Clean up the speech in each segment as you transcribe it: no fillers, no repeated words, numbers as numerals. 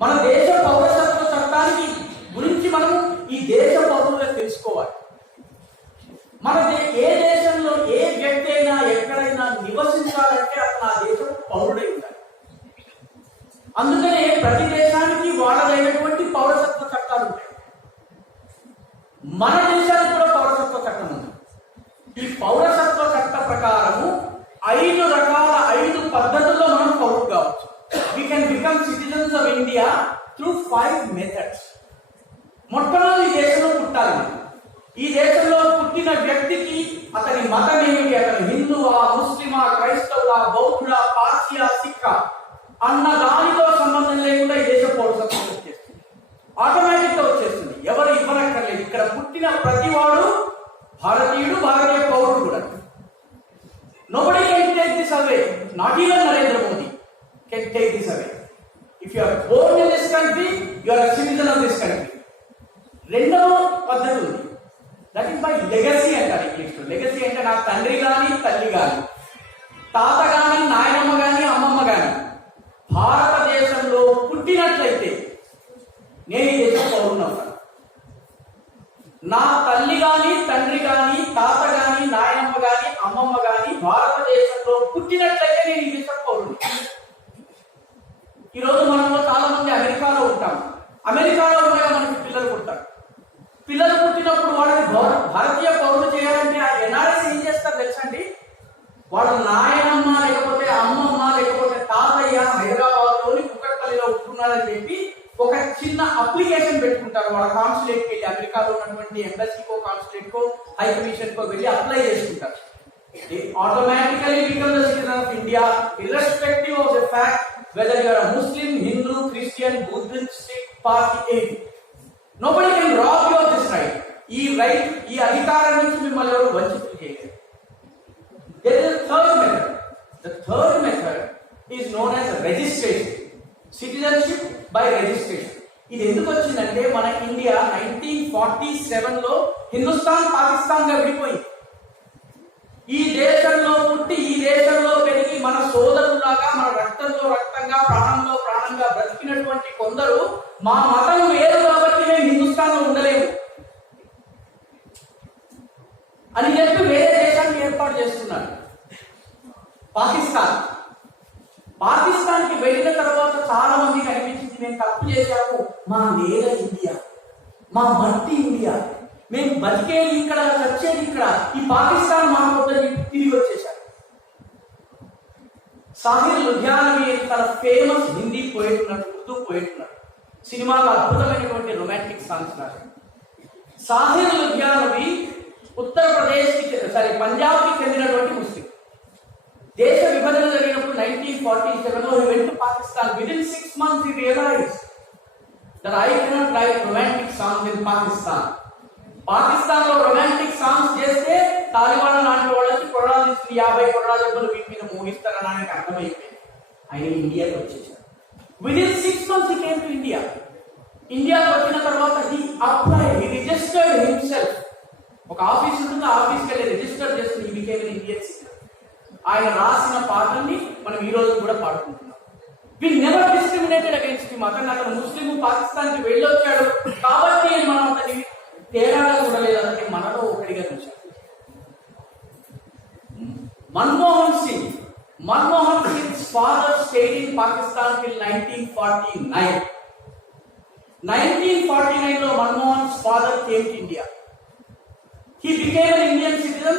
మన దేశ పౌరసత్వ చట్టానికి గురించి మనం ఈ దేశ పౌరులుగా తెలుసుకోవాలి. మన ఏ దేశంలో ఏ వ్యక్తి అయినా ఎక్కడైనా నివసించాలంటే అతను ఆ దేశం పౌరుడై ఉండాలి. అందుకనే ప్రతి దేశానికి వాళ్ళదైనటువంటి పౌరసత్వ చట్టాలు ఉంటాయి. మన దేశానికి కూడా పౌరసత్వ చట్టం ఉంది. ఈ పౌరసత్వ చట్ట ప్రకారము 5 రకాల 5 పద్ధతుల్లో మనం పౌరులు కావచ్చు. We can become citizens of India through 5 methods. మొట్టమొదటి ఈ దేశంలో పుట్టాలి. ఈ దేశంలో పుట్టిన వ్యక్తికి అతని మతం ఏమిటి, అతని హిందువా, ముస్లిమా, క్రైస్తవులా, బౌద్ధుడా, పార్సియా, సిక్కా అన్న దానితో సంబంధం లేకుండా ఈ దేశ పౌరసత్వం వచ్చేస్తుంది. ఆటోమేటిక్ గా వచ్చేస్తుంది. ఎవరు ఇవ్వనక్కర్లేదు. ఇక్కడ పుట్టిన ప్రతి వాడు భారతీయుడు, భారతీయ పౌరుడు కూడా. Nobody can take this away. Not even Narendra Modi can take this away. If you are born in this country, you are a citizen of this country. రెండవ పద్ధతి ఉంది. దట్ ఈస్ బై లెగసీ అంటారు ఇంగ్లీష్లో. Legacy అంటే నా తండ్రి కానీ తల్లి కానీ తాత కానీ నాయనమ్మ కానీ అమ్మమ్మ కానీ భారతదేశంలో పుట్టినట్లయితే నేను ఈ దేశం పౌరుని అవుతాను. నా తల్లి కానీ తండ్రి కానీ తాత కానీ నాయనమ్మ కానీ అమ్మమ్మ కానీ భారతదేశంలో పుట్టినట్లయితే నేను ఈ దేశం పౌరుని. ఈరోజు మనలో చాలా మంది అమెరికాలో ఉంటాం. అమెరికాలో ఉండగా మనకి పిల్లలు పుట్టారు. పిల్లలు పుట్టినప్పుడు వాళ్ళని భారతీయ పౌరులు చేయాలంటే ఆ ఎన్ఆర్ఎస్ ఏం చేస్తారు తెలుసండి? వాళ్ళ నాయనమ్మ లేకపోతే అమ్మమ్మ లేకపోతే తాతయ్య హైదరాబాద్ లోని కుక్కట్పల్లిలో ఉంటున్నారని చెప్పి ఒక చిన్న అప్లికేషన్ పెట్టుకుంటారు. వాళ్ళ కాన్సులేట్కి వెళ్ళి, అమెరికాలో ఉన్నటువంటి ఎంబసీకో కాన్సులేట్కో హై కమిషన్ కో వెళ్ళి అప్లై చేసుకుంటారు. They automatically become the citizen of India irrespective of the fact whether you are a Muslim, Hindu, Christian, Buddhist, Sikh, Parsi, anything. Nobody can rob you of this right. ఈ right, ఈ అధికారం నుంచి మిమ్మల్ని ఎవరు వంచితులు చేయలేరు. There is a third method. The third method is known as registration. Citizenship by registration. ఇది ఎందుకు వచ్చిందంటే మన ఇండియా 1947లో హిందుస్థాన్ పాకిస్తాన్ గా విడిపోయింది. ఈ దేశంలో పుట్టి ఈ దేశంలో పెరిగి మన సోదరులాగా మన రక్తంలో రక్తంగా ప్రాణంలో ప్రాణంగా బ్రతికినటువంటి కొందరు మా మతం వేరు కాబట్టి మేము హిందుస్థాన్లో ఉండలేము అని చెప్పి వేరే దేశాన్ని ఏర్పాటు చేస్తున్నారు. పాకిస్తాన్కి వెళ్ళిన తర్వాత చాలా మందికి అనిపించింది మేము తప్పు చేశాము, మా నేల ఇండియా, మా మట్టి ఇండియా, మేము బతికేది ఇక్కడ, చచ్చేది ఇక్కడ, ఈ పాకిస్తాన్ మా వద్దని తిరిగి వచ్చేశారు. సాహిర్ లుధియానవి తన ఫేమస్ హిందీ పోయిట్ ఉన్నాడు, ఉర్దూ పోయిట్ ఉన్నాడు. సినిమాలో అద్భుతమైనటువంటి రొమాంటిక్ సాంగ్స్ రాశారు. సాహిర్ లుధియానవి ఉత్తరప్రదేశ్ పంజాబ్ కి చెందినటువంటి ముస్లిం. దేశ విభజన జరిగినప్పుడు 1947లో he went to Pakistan. Within 6 months he realized that I cannot write romantic songs in Pakistan. Pakistan లో రొమాంటిక్ సాంగ్స్ చేస్తే తాలిబాన్ లాంటి వాళ్ళకి కొరడా తీసుకుని 50 కొరడా దెబ్బలు వీటి మీద మోగిస్తారని ఆయనకు అర్థమైపోయింది. ఆయన ఇండియాకి వచ్చేసారు. Within 6 months he came to India. ఇండియాకి వచ్చిన తర్వాత he applied, he registered himself. ఒక ఆఫీస్ ఉంటుంది, ఆఫీస్కి వెళ్ళి రిజిస్టర్ చేసుకుని he became an Indian citizen. ఆయన రాసిన పాటల్ని మనం ఈ రోజు కూడా పాడుకుంటున్నాం. We never discriminated against him. అతను ముస్లిం పాకిస్తాన్కి వెళ్ళొచ్చాడు కాబట్టి మనం అతని తేడాగా చూడలేదంటే మనలో ఒకటిగా చూశాం. Manmohan సింగ్'s father stayed in Pakistan till 1949. 1949లో Manmohan's father came to India. He became an Indian citizen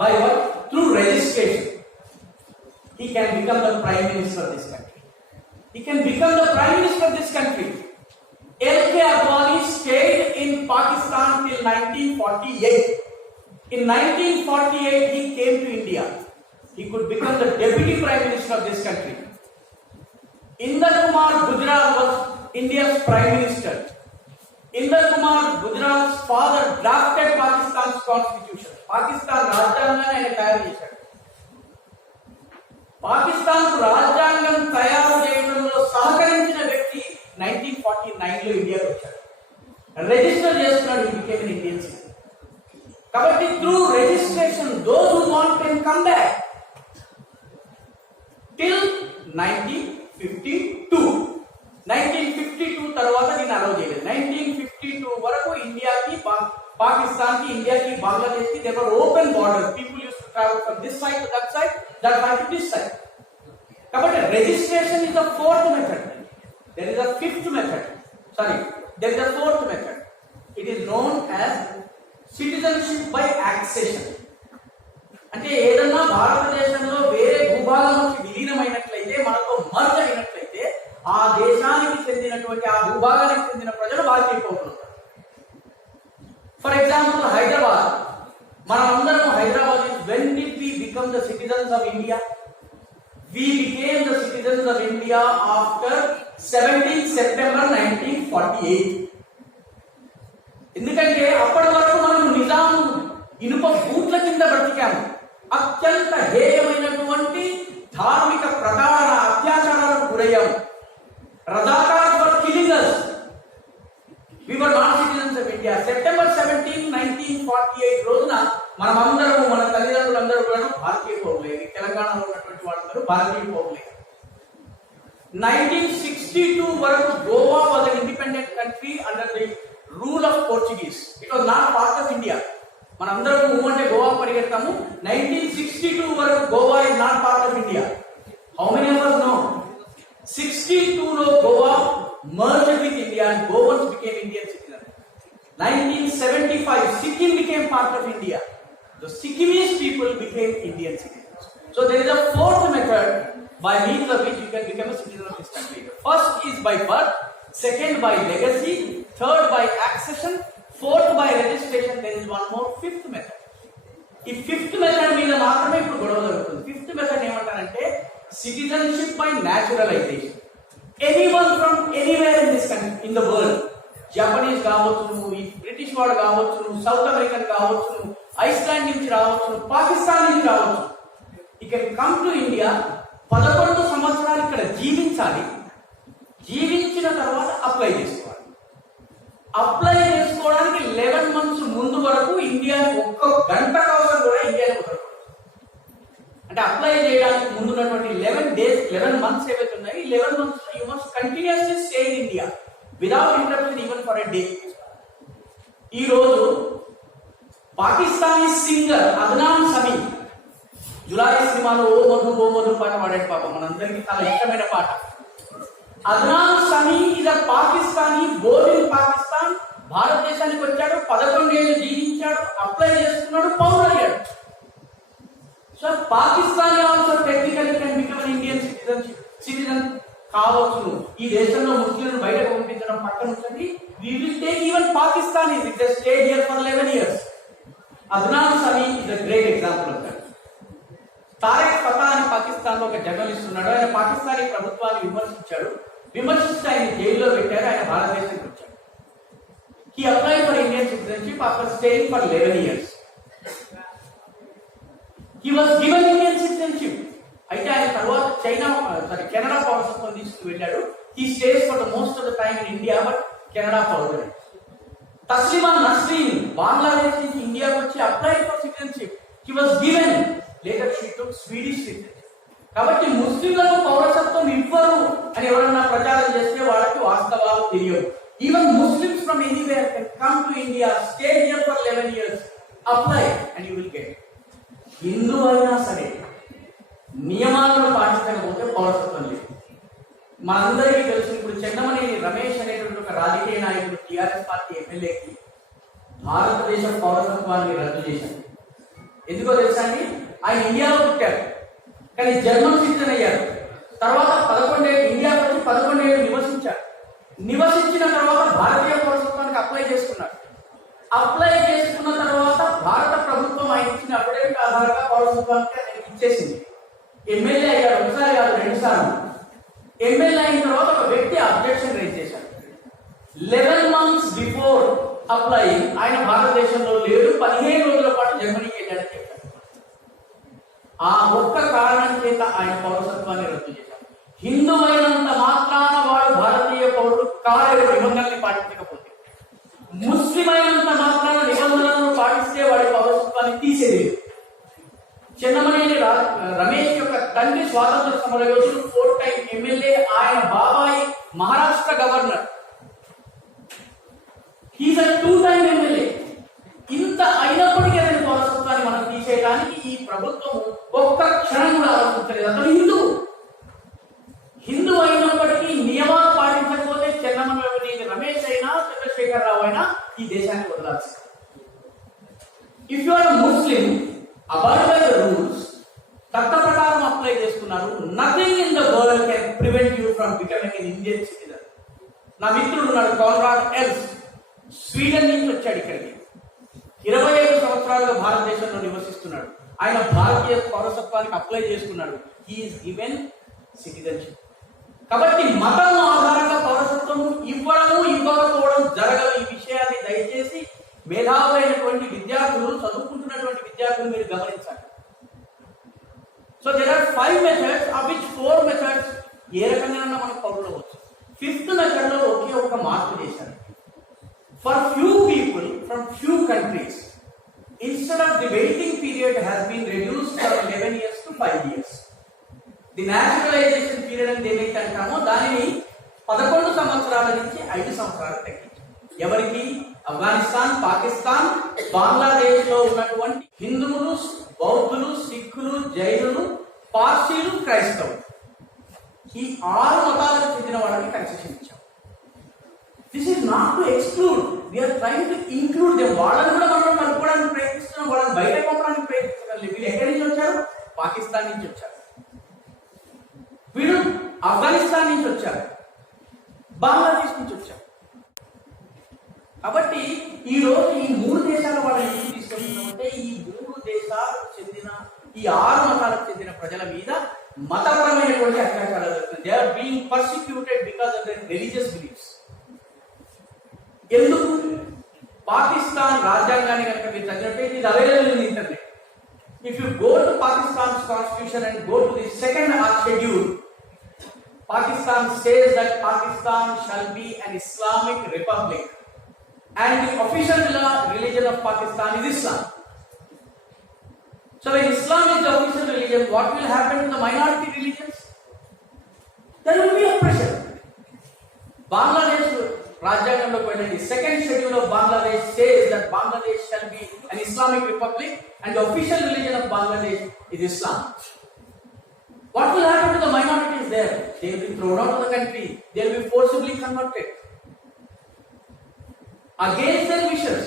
by what? Through registration. He can become the Prime Minister of this country. He can become the Prime Minister of this country. L.K. Advani stayed in Pakistan till 1948. In 1948, he came to India. He could become the Deputy Prime Minister of this country. Indra Kumar Gujral was India's Prime Minister. Indra Kumar Gujral's father drafted Pakistan's constitution. Pakistan రాజ్యాంగాన్ని ఆయన తయారు చేశాడు. పాకిస్తాన్ రాజ్యాంగం తయారు చేయడంలో సహకరించిన వ్యక్తి 1949లో ఇండియాకి వచ్చాడు. రిజిస్టర్ చేసుకున్నాడు. He became an Indian citizen. కాబట్టి through registration, those who want can come back. Till 1952. 1952 Pakistan కి, ఇండియాకి, బంగ్లాదేశ్ కి there open borders. People used to travel from this side to that side, that side to this side. కాబట్టి registration is the fourth method. There is a fifth method. Sorry, there is a fourth method. It is known as citizenship by accession. అంటే ఏదన్నా భారతదేశంలో వేరే భూభాగంలోకి విలీనమైనట్లయితే, మనతో merge అయినట్లయితే, ఆ దేశానికి చెందినటువంటి, ఆ భూభాగానికి చెందిన ప్రజలు భారతీయ పౌరులు. ఫర్ ఎగ్జాంపుల్ హైదరాబాద్, మనమందరం Hyderabad, when did we become the citizens of India? We became the citizens of India after 17th September 1948. ఎందుకంటే అప్పటి వరకు మనం నిజాం ఇనుప బూట్ల కింద బ్రతికాము. అత్యంత హేయమైనటువంటి ధార్మిక ప్రకార అత్యాచారాలకు గురయ్యాము. రజాకార్స్ వర్ killing us. We were not citizens of India. September 17, 1948 రోజున మనమందరము, మన తల్లిదండ్రులందరూ కూడా భారతీయ పౌరులే. తెలంగాణలో ఉన్నటువంటి వాళ్ళందరూ భారతీయ పౌరులే. 1962 వరకు Goa was an independent country under the rule of Portuguese. It was not part of India. మనందరం అంటే గోవా పరిగెడతాము. 1962 వరకు Goa is not part of India. How many of us know? 62 లో Goa merged with India and Goans became Indian citizens. 1975 Sikkim became part of India. The Sikkimese people became Indian citizens. So there is a fourth method by means of which you can become a citizen of this country. The first is by birth, second by legacy, third by accession, fourth by registration. There is one more, fifth method. ఈ fifth method మీద మాత్రమే ఇప్పుడు గొడవ జరుగుతుంది. Fifth method ఏమంటారంటే citizenship by naturalisation. Anyone from anywhere in this country, in the world, Japanese కావచ్చు, British వాడు కావచ్చు, సౌత్ అమెరికన్ కావచ్చు, ఐస్లాండ్ నుంచి రావచ్చు, పాకిస్తాన్ నుంచి రావచ్చు, you can come to India. 11 సంవత్సరాలు ఇక్కడ జీవించాలి. జీవించిన తర్వాత అప్లై చేసుకోవాలి. అప్లై చేసుకోవడానికి 11 months ముందు వరకు ఇండియా ఒక్క గంట కోసం కూడా ఇండియాలో కుదరదు. అంటే అప్లై చేయడానికి ముందు ఉన్నటువంటి 11 months ఏవైతే ఉన్నాయో, ఈ 11 months you must continuously stay in India without interruption even for a day. ఈ రోజు పాకిస్తానీ సింగర్ అద్నాన్ సమీ జులాయి సినిమాలో ఓ మధు పాట పాడాడు. పాపం మనందరికీ చాలా ఇష్టమైన పాట. Adnan Sami is a Pakistani, born in Pakistan. భారతదేశానికి వచ్చాడు, 11 ఏళ్ళు జీవించాడు, అప్లై చేసుకున్నాడు, పౌరుడయ్యాడు. So Pakistani also technical can become Indian citizen కావచ్చు. ఈ దేశంలో ముస్లింలను బయటకు పంపించడం పక్కన ఉంచండి. We will take even Pakistan is it stayed here for 11 years. Adnan Sami is a great example of that. Tariq Fatah అని పాకిస్తాన్ లో ఒక జర్నలిస్ట్ ఉన్నాడు. ఆయన పాకిస్తానీ ప్రభుత్వాన్ని విమర్శించి ఆయన జైల్లో పెట్టారు. ఆయన భారతదేశానికి వచ్చాడు. He applied for Indian citizenship after staying for 11 years. He was given Indian citizenship. అయితే ఆయన తర్వాత కెనడా పౌరసత్వం తీసుకు వెళ్ళాడు. He stays for the most of the time in India, but Canada పౌరుడు. తస్లిమా నస్రీన్ బంగ్లాదేశ్ నుంచి ఇండియాకి వచ్చి applied for citizenship. He was given. Later she took Swedish citizenship. కాబట్టి ముస్లింలకు పౌరసత్వం ఇవ్వరు అని ఎవరన్నా ప్రచారం చేస్తే వాళ్ళకి వాస్తవాలు తెలియవు. Even Muslims from anywhere can come to India, stay here for 11 years, apply and you will get. Hindu అయినా సరే నియమాలను పాటించకపోతే పౌరసత్వం లేదు. మనందరికీ తెలుసు. ఇప్పుడు చెన్నమనేని రమేష్ అనేటువంటి ఒక రాజకీయ నాయకుడు టిఆర్ఎస్ పార్టీ ఎమ్మెల్యేకి భారతదేశ పౌరసత్వాన్ని రద్దు చేశారు. ఎందుకో తెలుసా అండి? ఆయన ఇండియాలో పుట్టారు, కానీ జర్మన్ సిటిజన్ అయ్యారు. తర్వాత 11 ఏళ్ళు ఇండియాకి వచ్చి 11 ఏళ్ళు నివసించారు. నివసించిన తర్వాత భారతీయ పౌరసత్వానికి అప్లై చేసుకున్నారు. అప్లై చేసుకున్న తర్వాత భారత ప్రభుత్వం ఆయన ఇచ్చిన అఫిడవిట్ ఆధారంగా పౌరసత్వానికి ఆయన ఇచ్చేసింది. ఎమ్మెల్యే అయ్యారు. ఒకసారి కాదు, 2 సార్లు. ఎమ్మెల్యే అయిన తర్వాత ఒక వ్యక్తి అబ్జెక్షన్ రైజ్ చేశారు. 11 months బిఫోర్ అప్లై ఆయన భారతదేశంలో లేడు, 15 రోజుల పాటు జర్మనీకి వెళ్ళాడని చెప్పారు. ఆ ఒక్క కారణం చేత ఆయన పౌరసత్వాన్ని రద్దు చేశారు. హిందూ అయినంత మాత్రాన వాడు భారతీయ పౌరుడు కాలేడు నిబంధనల్ని పాటించకపోతే. ముస్లిం అయినంత మాత్రాన నిబంధనలను పాటిస్తే వాడి పౌరసత్వాన్ని తీసేది. చెన్నమనేని రమేష్ యొక్క తండ్రి స్వాతంత్ర సమర యోధుడు, 4 time ఎమ్మెల్యే. ఆయన బాబాయి Maharashtra governor. He's a 2 time MLA. ఇంత అయినప్పటికీ అతని పౌరసత్వాన్ని మనం తీసేయడానికి ఈ ప్రభుత్వం ఒక్క క్షణం కూడా ఆలోచించలేదు. అతను హిందూ అయినప్పటికీ నియమాలు పాటించకపోతే చెన్నమనేని రమేష్ అయినా చంద్రశేఖరరావు అయినా ఈ దేశాన్ని వదలాల్సింది. If you are Muslim, abide by the rules, చట్ట ప్రకారం అప్లై చేసుకున్నారు, nothing in the world can prevent you from becoming an Indian citizen. నా మిత్రుడు ఉన్నాడు కాన్రాడ్ ఎల్స్, స్వీడన్ నుంచి వచ్చాడు ఇక్కడికి. 25 సంవత్సరాలుగా భారతదేశంలో నివసిస్తున్నాడు. ఆయన భారతీయ పౌరసత్వానికి అప్లై చేసుకున్నాడు. He is given citizenship. కాబట్టి మతం ఆధారంగా పౌరసత్వం ఇవ్వకపోవడం జరగదు. ఈ విషయాన్ని దయచేసి మేధావులైనటువంటి విద్యార్థులు, చదువుకుంటున్నటువంటి విద్యార్థులు మీరు గమనించాలి. So there are 5 methods, of which 4 methods ఏ రకంగా మనం పౌరులు అవ్వచ్చు. 5th మెథడ్ లో ఒకే ఒక మార్పు చేశారు. For few people from few countries, instead of the waiting period has been reduced from 11 years to 5 years. The naturalization period అని ఏదైతే అంటామో దానిని 11 సంవత్సరాల నుంచి 5 సంవత్సరాలు తగ్గించారు. ఎవరికి? ఆఫ్ఘనిస్తాన్, పాకిస్తాన్, బంగ్లాదేశ్ లో ఉన్నటువంటి హిందువులు, బౌద్ధులు, సిక్కులు, జైనులు, పార్సీలు, క్రైస్తవులు, ఈ 6 మతాలకు చెందిన వాళ్ళకి కన్సెషన్ ఇచ్చాం. This is not to exclude. We are trying to include them. వాళ్ళని కూడా మనం కలుపుకోవడానికి ప్రయత్నిస్తున్నాం, వాళ్ళని బయట పంపడానికి ప్రయత్నిస్తున్నాం. వీళ్ళు ఎక్కడి నుంచి వచ్చారు? పాకిస్తాన్ నుంచి వచ్చారు. వీళ్ళు ఆఫ్ఘనిస్తాన్ నుంచి వచ్చారు, బంగ్లాదేశ్ నుంచి వచ్చారు. కాబట్టి ఈ రోజు ఈ 3 దేశాల వాళ్ళని ఎందుకు తీసుకొస్తున్నామంటే ఈ 3 దేశాలకు చెందిన ఈ 6 మతాలకు చెందిన ప్రజల మీద మతపరమైనటువంటి అత్యాచారాలు జరుగుతుంది. They are being persecuted because of their religious beliefs. ఎందుకు? పాకిస్తాన్ రాజ్యాంగాన్ని కనుక మీరు చదివినట్టే ఇది available in internet. If you go to Pakistan's constitution and go to the second schedule, Pakistan says that Pakistan shall be an Islamic republic and the official religion of Pakistan is Islam. So when Islam is the official religion, what will happen to the minority religions? There will be oppression. Bangladesh రాజ్యాంగంలోకి వెళ్ళండి. Second schedule of Bangladesh says that Bangladesh shall be an Islamic republic and the official religion of Bangladesh is Islam. What will happen to the minorities there? They will be thrown out of the country. They will be forcibly converted against their wishes.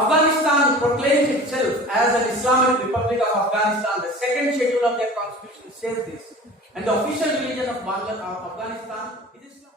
Afghanistan proclaims itself as an Islamic Republic of Afghanistan. The second schedule of their constitution says this, and the official religion of Afghanistan is Islam.